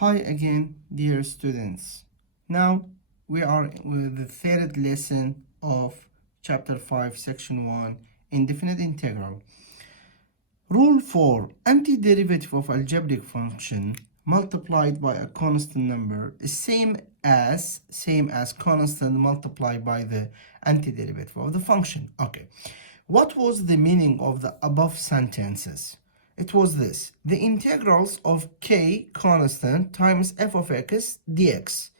Hi again, dear students. Now we are with the third lesson of chapter 5, section 1, indefinite integral. Rule 4, antiderivative of algebraic function multiplied by a constant number is same as constant multiplied by the antiderivative of the function. Okay. What was the meaning of the above sentences? It was this: the integrals of k constant times f of x dx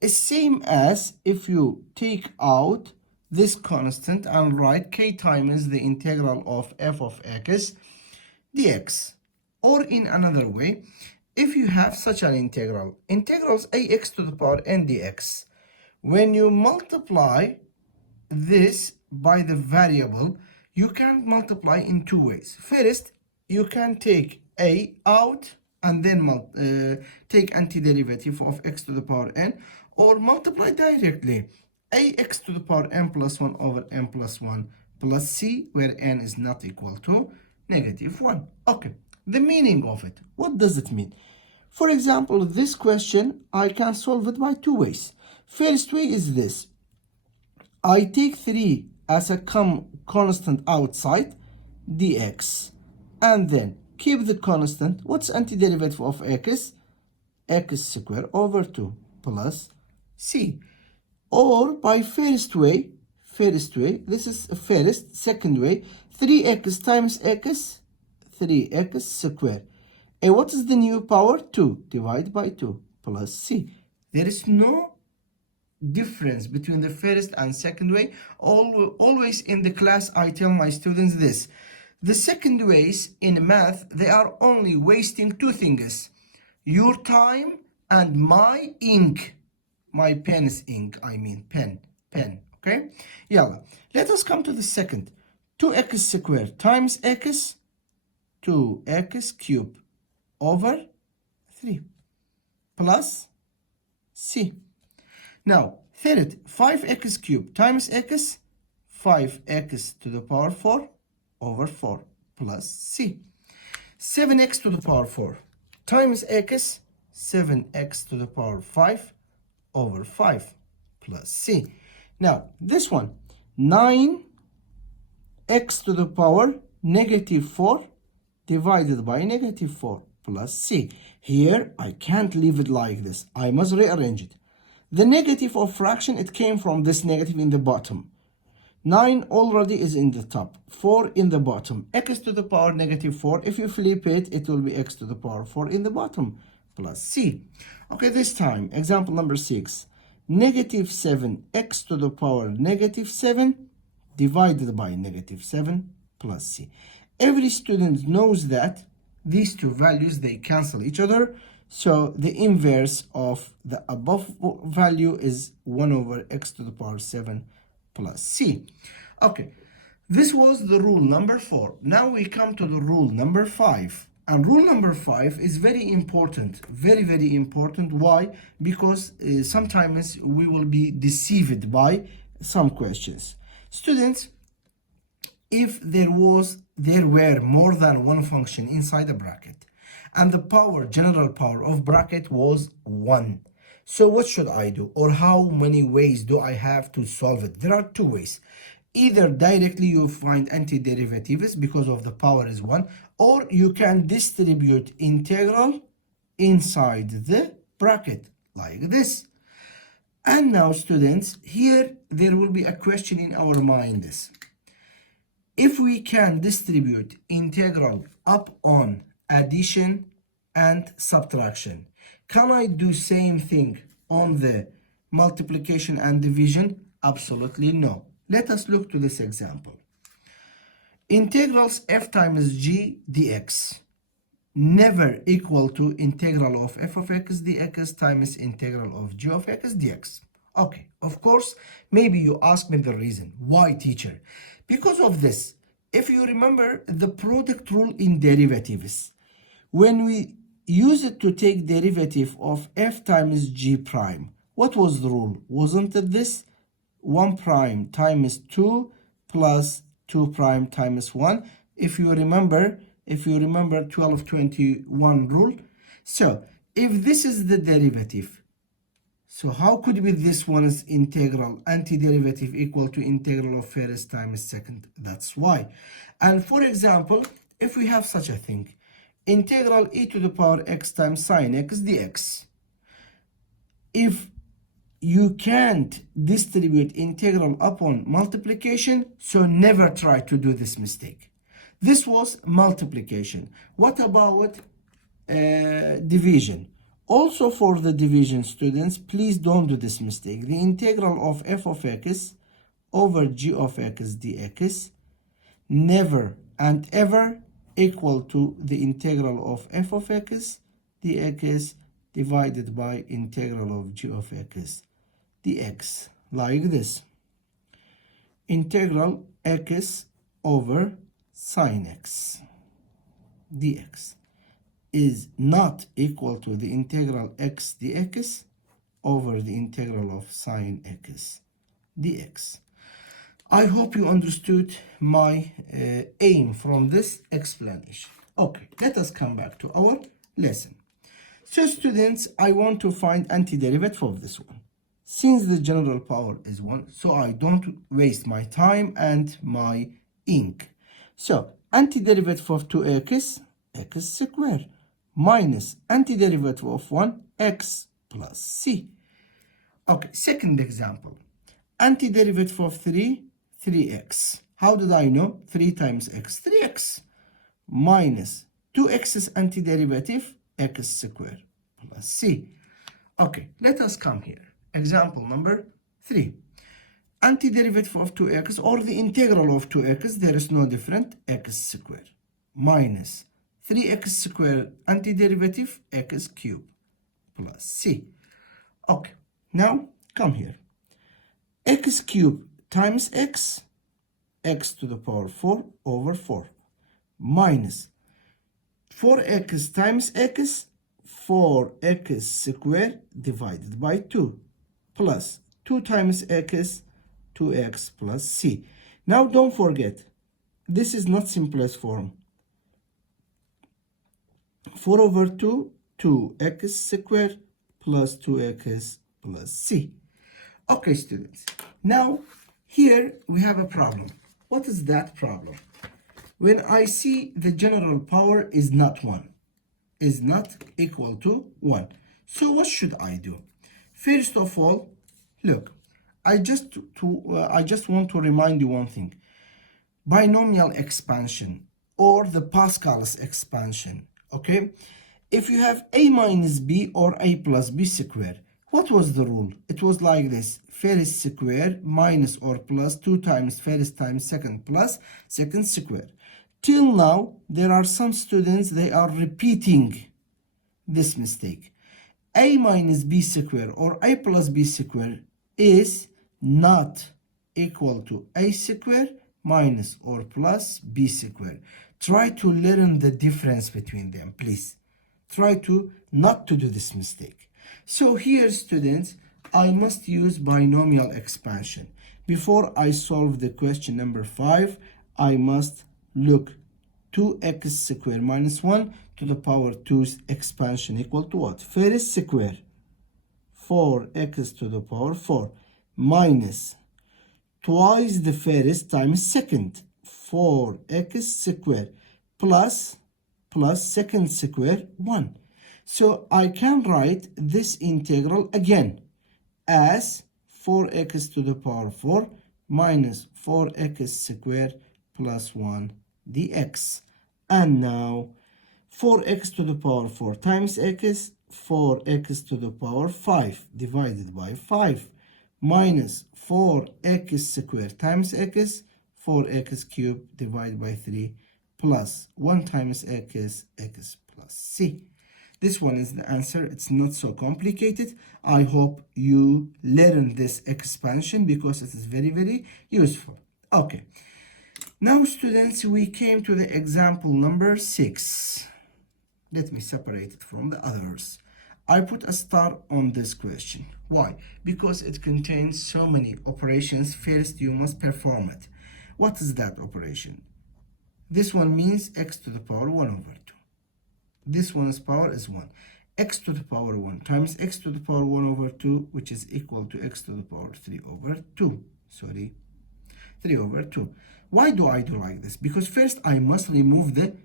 is same as if you take out this constant and write k times the integral of f of x dx. Or in another way, if you have such an integral, integrals ax to the power n dx, when you multiply this by the variable, you can multiply in two ways. First, you can take a out and then take antiderivative of x to the power n, or multiply directly ax to the power n plus 1 over n plus 1 plus c, where n is not equal to -1. Okay, the meaning of it. What does it mean? For example, this question, I can solve it by two ways. First way is this. I take 3 as a constant outside, dx, and then keep the constant. What's antiderivative of x? X squared over 2 plus c. Or by first way, this is first, second way, 3x times x, 3x squared. And what is the new power? 2 divided by 2 plus c. There is no difference between the first and second way. Always in the class I tell my students this: the second ways in math, they are only wasting two things: your time and my ink. My pen's ink, I mean pen. Okay, yalla, let us come to the second. 2x squared times x, 2x cubed over 3 plus c. Now, third, 5x cubed times x, 5x to the power 4 over 4 plus c. 7x to the power 4 times x, 7x to the power 5 over 5 plus c. Now, this one, 9x to the power -4 divided by -4 plus c. Here, I can't leave it like this. I must rearrange it. The negative of fraction, it came from this negative in the bottom. 9 already is in the top, 4 in the bottom. X to the power -4, if you flip it, it will be x to the power 4 in the bottom, plus c. Okay, this time, example number 6. -7x to the power -7 divided by -7 plus c. Every student knows that these two values, they cancel each other. So the inverse of the above value is 1 over x to the power 7 plus c. Okay, this was the rule number 4. Now we come to the rule number 5. And rule number 5 is very important, very important. Why? Because sometimes we will be deceived by some questions. Students, if there were more than one function inside a bracket, and the general power of bracket was 1. So what should I do? Or how many ways do I have to solve it? There are two ways. Either directly you find antiderivatives because of the power is 1, or you can distribute integral inside the bracket like this. And now, students, here there will be a question in our mind. If we can distribute integral up on addition and subtraction, can I do same thing on the multiplication and division? Absolutely no. Let us look to this example. Integrals f times g dx never equal to integral of f of x dx times integral of g of x dx. Okay, of course, maybe you ask me the reason. Why, teacher? Because of this. If you remember the product rule in derivatives, when we use it to take derivative of f times g prime, what was the rule? Wasn't it this? 1 prime times 2 plus 2 prime times 1. If you remember 1221 rule. So if this is the derivative, so how could be this one's integral antiderivative equal to integral of first times second? That's why. And for example, if we have such a thing, integral e to the power x times sine x dx. If you can't distribute integral upon multiplication, so never try to do this mistake. This was multiplication. What about division? Also for the division, students, please don't do this mistake. The integral of f of x over g of x dx never and ever equal to the integral of f of x dx divided by integral of g of x dx, like this. Integral x over sine x dx is not equal to the integral x dx over the integral of sine x dx. I hope you understood my aim from this explanation. Okay, let us come back to our lesson. So students, I want to find antiderivative of this one. Since the general power is 1, so I don't waste my time and my ink. So antiderivative of 2x, x squared, minus antiderivative of 1, x plus c. Okay, second example. Antiderivative of 3, 3x. How did I know? 3 times x, 3x. Minus 2x's antiderivative, x squared plus c. Okay, let us come here. Example number 3. Antiderivative of 2x or the integral of 2x, there is no different, x squared minus 3x squared antiderivative x cubed plus c. Okay, now come here. X cubed times x, x to the power 4 over 4 minus 4x times x, 4x squared divided by 2 plus 2 times x, 2x plus c. Now don't forget, this is not simplest form. 4 over 2, 2x squared plus 2x plus c. Okay, students. Now, here we have a problem. What is that problem? When I see the general power is not 1, is not equal to 1. So what should I do? First of all, look, I just want to remind you one thing. Binomial expansion or the Pascal's expansion, okay? If you have a minus b or a plus b squared, what was the rule? It was like this. First square minus or plus 2 times first times second plus second square. Till now, there are some students, they are repeating this mistake. A minus b square or a plus b square is not equal to a square minus or plus b square. Try to learn the difference between them, please. Try to not to do this mistake. So here, students, I must use binomial expansion. Before I solve the question number 5, I must look 2x squared minus 1 to the power 2's expansion equal to what? First square, 4x to the power 4 minus twice the first times second, 4x squared plus second square 1. So I can write this integral again as 4x to the power 4 minus 4x squared plus 1 dx. And now 4x to the power 4 times x, 4x to the power 5 divided by 5 minus 4x squared times x, 4x cubed divided by 3 plus 1 times x, x plus c. This one is the answer. It's not so complicated. I hope you learn this expansion because it is very, very useful. Okay. Now, students, we came to the example number 6. Let me separate it from the others. I put a star on this question. Why? Because it contains so many operations. First, you must perform it. What is that operation? This one means x to the power 1 over 2. This one's power is 1. x to the power 1 times x to the power 1 over 2, which is equal to x to the power 3 over 2. Sorry, 3 over 2. Why do I do like this? Because first I must remove the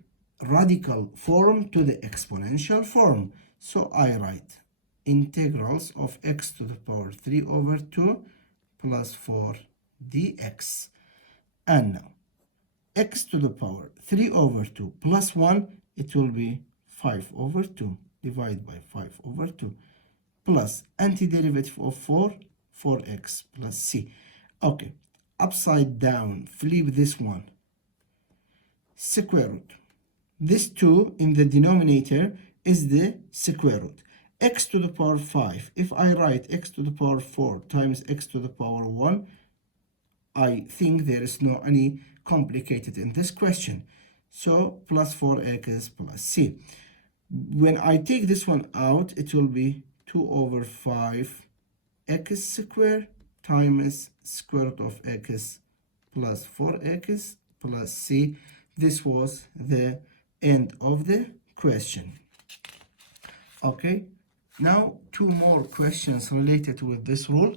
radical form to the exponential form. So I write integrals of x to the power 3 over 2 plus 4 dx. And now x to the power 3 over 2 plus 1, it will be 5 over 2 divided by 5 over 2 plus antiderivative of 4, 4x plus c. Okay, upside down, flip this one, square root. This 2 in the denominator is the square root. X to the power 5, if I write x to the power 4 times x to the power 1, I think there is no any complicated in this question. So plus 4x plus c. When I take this one out, it will be 2 over 5 x squared times square root of x plus 4x plus c. This was the end of the question. Okay, now 2 more questions related with this rule.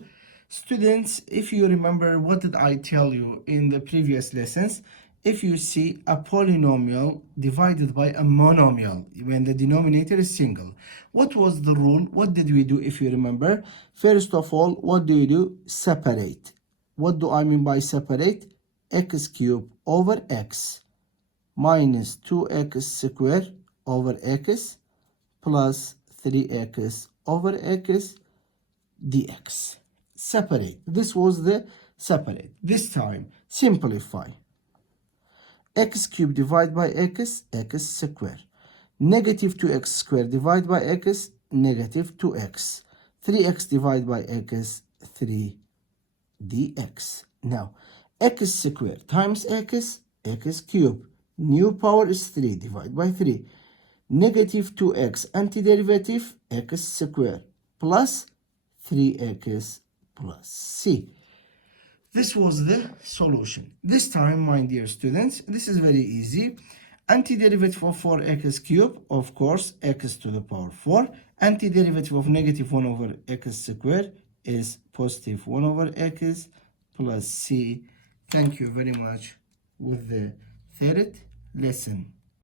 Students, if you remember, what did I tell you in the previous lessons? If you see a polynomial divided by a monomial when the denominator is single, what was the rule? What did we do if you remember? First of all, what do you do? Separate. What do I mean by separate? X cubed over x minus 2x squared over x plus 3x over x dx. Separate. This was the separate. This time, simplify. X cubed divided by x, x squared. Negative 2x squared divided by x, negative 2x. 3x divided by x, 3 dx. Now, x squared times x, x cubed. New power is 3 divided by 3. Negative 2x antiderivative, x squared plus 3x plus c. This was the solution. This time, my dear students, this is very easy. Antiderivative of 4x cubed, of course, x to the power 4. Antiderivative of negative 1 over x squared is positive 1 over x plus c. Thank you very much with the third lesson.